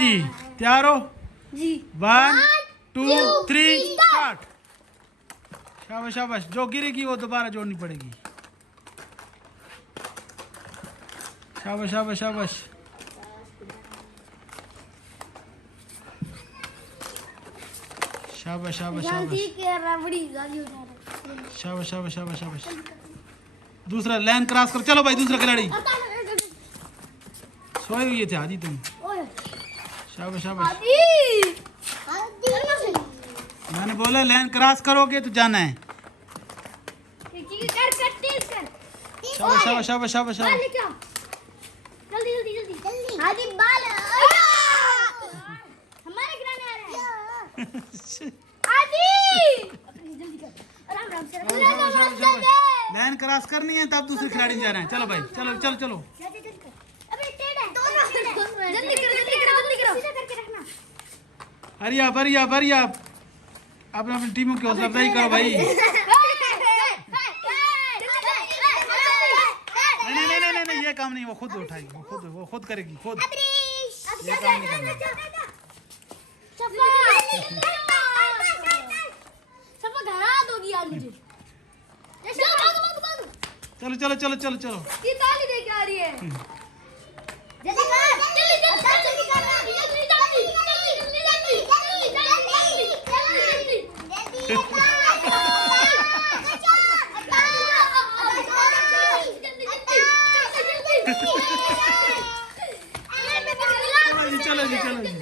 जी तैयार हो जी 1 2 3 स्टार्ट। शाबाश शाबाश, जो गिरेगी वो दोबारा जोड़नी पड़ेगी। शाबाश शाबाश शाबाश। शाबाश शाबाश शाबाश शाबाश शाबाश शाबाश शाबाश। दूसरा लाइन क्रॉस करो। चलो भाई दूसरा खिलाड़ी। सोए हुए थे आदि तुम। शाबाश शाबाश। मैंने बोला लाइन क्रॉस करोगे तो जाना है। शाबाश शाबाश शाबाश शाबाश शाबाश। जल्दी जल्दी जल्दी आदि बाल हमारे गिराने आ रहा है आदि जल्दी कर आराम आराम से लाइन क्रॉस करनी है तब दूसरे खिलाड़ी में जाना है। चलो भाई चलो चलो चलो। अबे टेढ़ा है जल्दी करो सीधा करके रखना। हरी आप अपने अपनी टीमों की हौसला अफजाई करो भाई। नहीं ये काम नहीं, वो खुद उठाएगी, वो खुद करेगी खुद। ये काम नहीं करना। चलो चलो चलो चलो चलो। ये ताली दे के आ रही है। जल्दी कर जल्दी कर चलो जी चलो जी।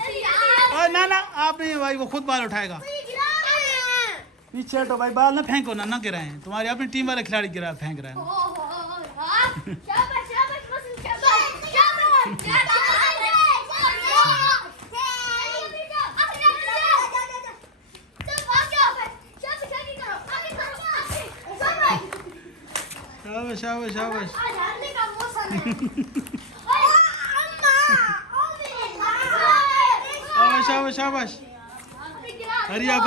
ना ना आप नहीं भाई, वो खुद बाल उठाएगा। पीछे हटो भाई, बाल ना फेंको ना गिराएं। तुम्हारी अपनी टीम वाले खिलाड़ी गिरा फेंक रहे हैं। शाबाश शाबाश शाबाश। शाबाश शाबाश। हरी आप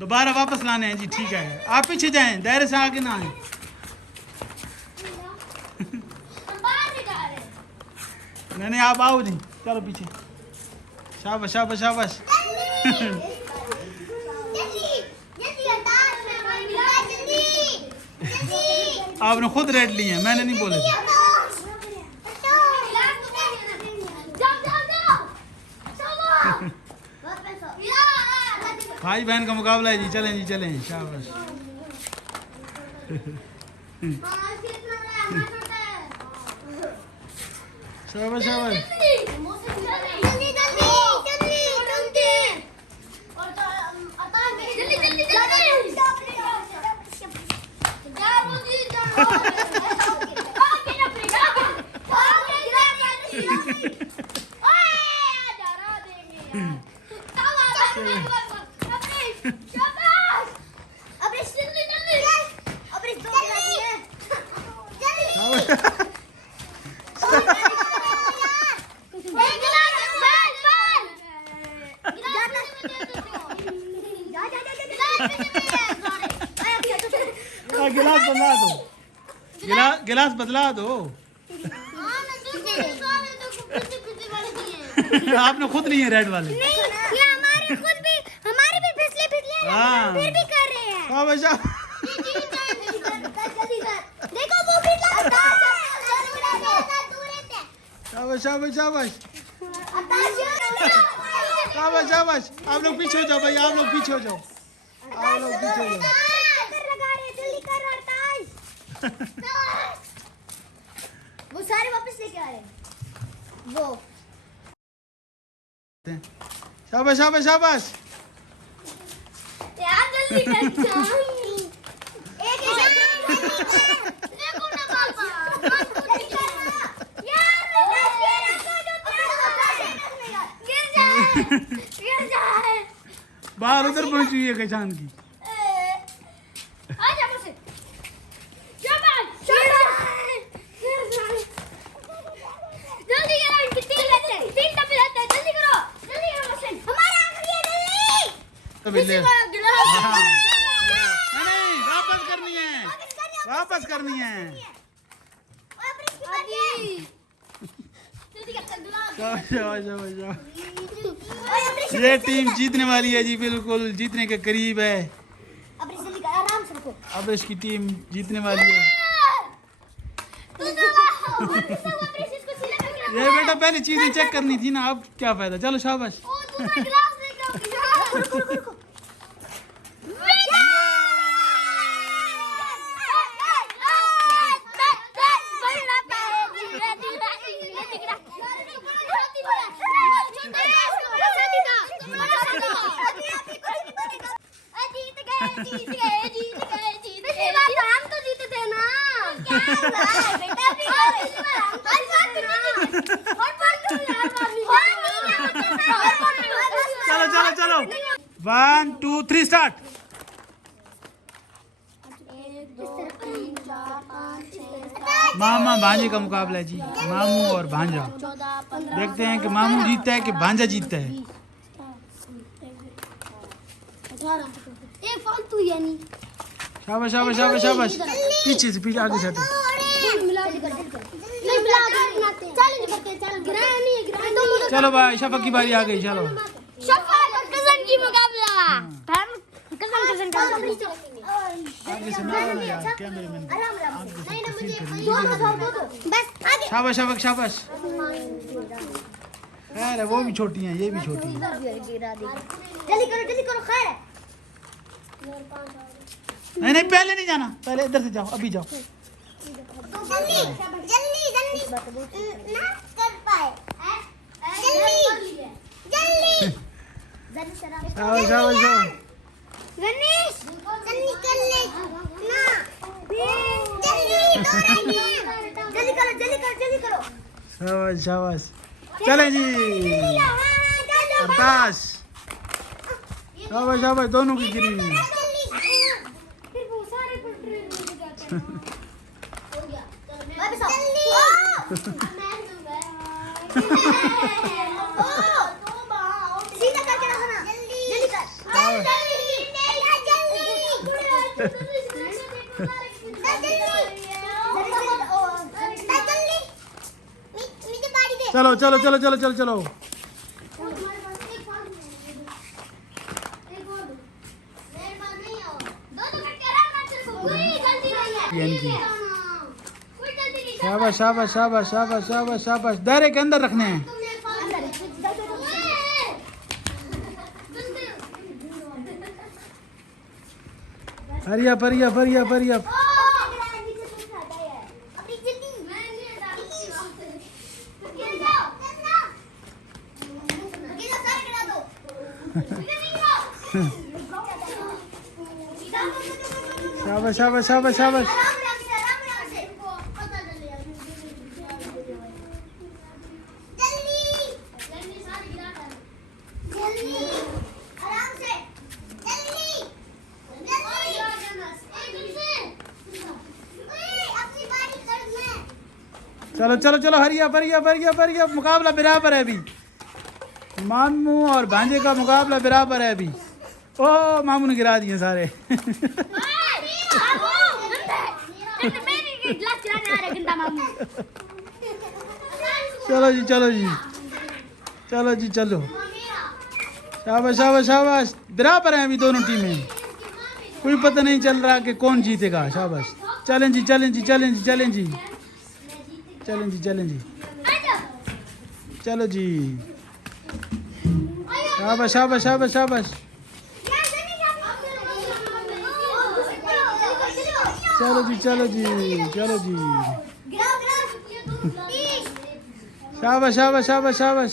दोबारा वापस लाने हैं जी। ठीक है आप पीछे जाएं, दायरे से आगे ना आए। नहीं आप आओ जी, चलो पीछे। शाबाश शाबाश शाबाश। आपने खुद रेड लिए हैं, मैंने नहीं बोले थे। भाई बहन का मुकाबला है जी। चलें जी चलें। शाबाश शाबाश शाबाश। गिलास बदला दो, गिलास बदला दो। आपने खुद लिए रेड वाले। नहीं, ये हमारे भी फिसले फिर भी कर रहे हैं। देखो वो भी शाबाश शाबाश शाबाश शाबाश शाबाश। आप लोग पीछे हो जाओ भाई, आप लोग पीछे हो जाओ, आप लोग पीछे हो जाओ। वो सारे वापस लेके आ रहे हैं वो। शाबाश शाबाश शाबाश। यार जल्दी कर एक देखो ना पापा यार गिर जाए। बाहर उधर पहुंच हुई है कचान की। आजा मुझसे शाबाश जल्दी करो, इनकी तीन डब्बे रहते हैं। जल्दी करो मुझसे। हमारा आखिरी है जल्दी। नहीं वापस करनी है, वापस करनी है। शाबाश शाबाश शाबाश शाबाश। ये टीम जीतने वाली है जी, बिल्कुल जीतने के करीब है। आराम से रुको। अब इसकी टीम जीतने वाली है। ये बेटा पहले चीजें चेक करनी थी ना, अब क्या फायदा। चलो शाबाश। चलो चलो चलो 1 2 3 स्टार्ट। मामा भांजे का मुकाबला है जी, मामू और भांजा। देखते हैं कि मामू जीतता है कि भांजा जीतता है। एक फालतू यानी शाबाश शाबाश शाबाश शाबाश। पीछे से पीछे, आगे से हटो। चलो भाई शफक की बारी आ गई। चलो कजन की मुकाबला। कजन आगे से ना आना यार, कैमरे मैन। बस आगे। शाबाश शफक शाबाश। खैर है, वो भी छोटी हैं, ये भी छोटी है। जल्दी करो खैर है। नहीं नहीं पहले नहीं जाना, पहले इधर से जाओ, अभी जाओ। जल्दी ना कर पाए। जल्दी शाबाश शाबाश शाबाश। गणेश जल्दी कर ले ना। जल्दी करो। शाबाश शाबाश। चले जी अरताश। शाबाश शाबाश, दोनों की गिरी। चलो चलो चलो चलो चलो चलो। शाबाश शाबाश शाबाश शाबाश शाबाश शाबाश। दायरे के अंदर रखने हैं। Hurry up hurry up hurry up hurry up. शाबाश शाबाश शाबाश शाबाश। चलो चलो चलो hurry up hurry up hurry up hurry up. मुकाबला बराबर है अभी। मामू और भांजे का मुकाबला बराबर है अभी। ओ मामू ने गिरा दिए सारे। चलो जी चलो जी चलो जी चलो। शाबाश शाबाश शाबाश। बराबर हैं अभी दोनों टीमें, कोई पता नहीं चल रहा कि कौन जीतेगा। शाबाश। चलें जी चलें जी चलें जी चलें जी चलें जी चलें जी। चलो जी शाबाश शाबाश शाबाश शाबाश। चलो जी चलो जी चलो जी। शाबाश शाबाश शाबाश शाबाश।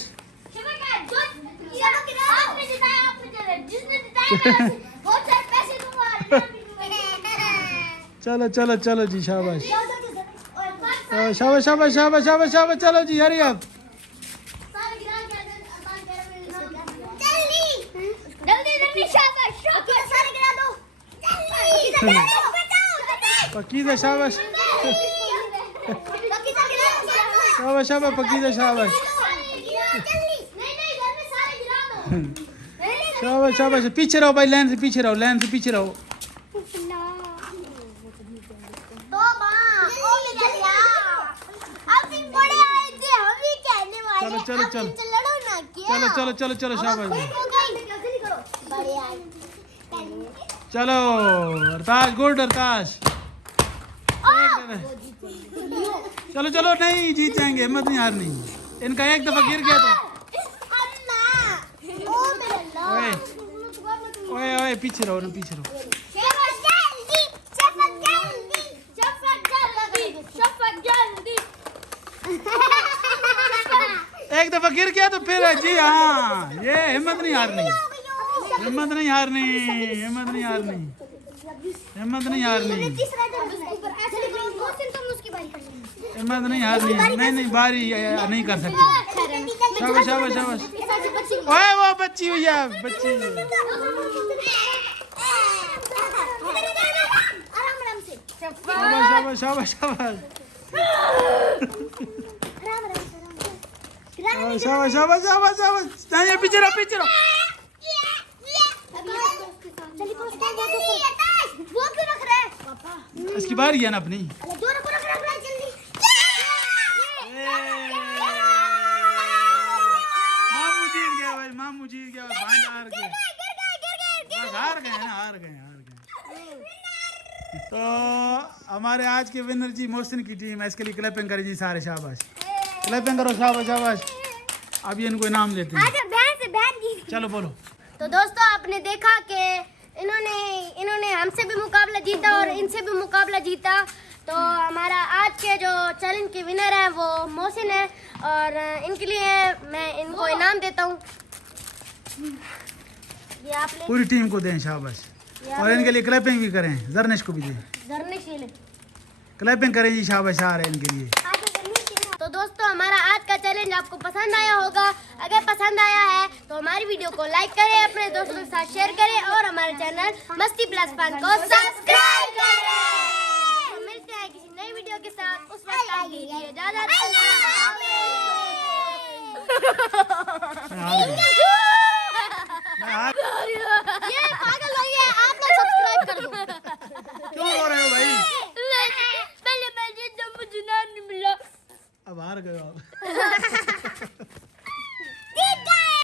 चलो चलो चलो जी शाबाश शाबाश शाबाश शाबाश शाबाश शाबाश। चलो जी हरी अब। पकीज़ा शाबाश शाबाश शाबाश पकीज़ा शाबाश शाबाश शाबाश। पीछे रहो भाई, लाइन से पीछे रहो, लाइन से पीछे रहो। चलो चलो लड़ो ना क्या चलो चलो चलो चलो शाबाश जी। जल्दी करो बढ़िया चलो अरताश गुड अरताश चलो चलो नहीं जीत जाएंगे हिम्मत नहीं हारनी इनका एक दफा गिर गया तो ओए ओए ओए पीछे रहो ना पीछे रहो एक दफा गिर गया तो फिर जी हाँ ये हिम्मत नहीं हारनी हिम्मत नहीं हारनी हिम्मत नहीं हारनी हिम्मत नहीं हारनी हिम्मत नहीं हारनी नहीं नहीं बारी नहीं कर सकते शाबाश शाबाश शाबाश ओए वो बच्ची हुई है बच्ची शाबाश शाबाश शाबाश शाबाश शाबाश शाबाश शाबाश नहीं पीछे रहो पीछे रहो इसकी बारी है ना अपनी मामू जीत गया भाई मामू जीत गया भाई हार गए बस हार गए ना हार गए तो हमारे आज के विनर जी मोहसिन की टीम है इसके लिए क्लैपिंग करें जी सारे शाबाश क्लैपिंग करो शाबाश शाबाश अभी इनको इनाम देते हैं चलो बोलो तो दोस्तों आपने देखा कि इन्होंने हमसे भी मुकाबला जीता और इनसे भी मुकाबला जीता तो हमारा आज के जो चैलेंज के विनर है वो मोहसिन है और इनके लिए मैं इनको इनाम देता हूँ ये आप ले पूरी टीम को दें शाबाश और इनके लिए क्लैपिंग भी करें जरनेश को भी दें धरनेश ले क्लैपिंग करें जी शाबाश आ रहे हैं इनके लिए तो दोस्तों हमारा आज का चैलेंज आपको पसंद आया होगा अगर पसंद आया है तो हमारी वीडियो को लाइक करें अपने दोस्तों के साथ शेयर करें और हमारे चैनल मस्ती प्लस फन को सब्सक्राइब करें तो मिलते हैं किसी नई वीडियो के साथ उस वक्त तक दीजिए इजाजत।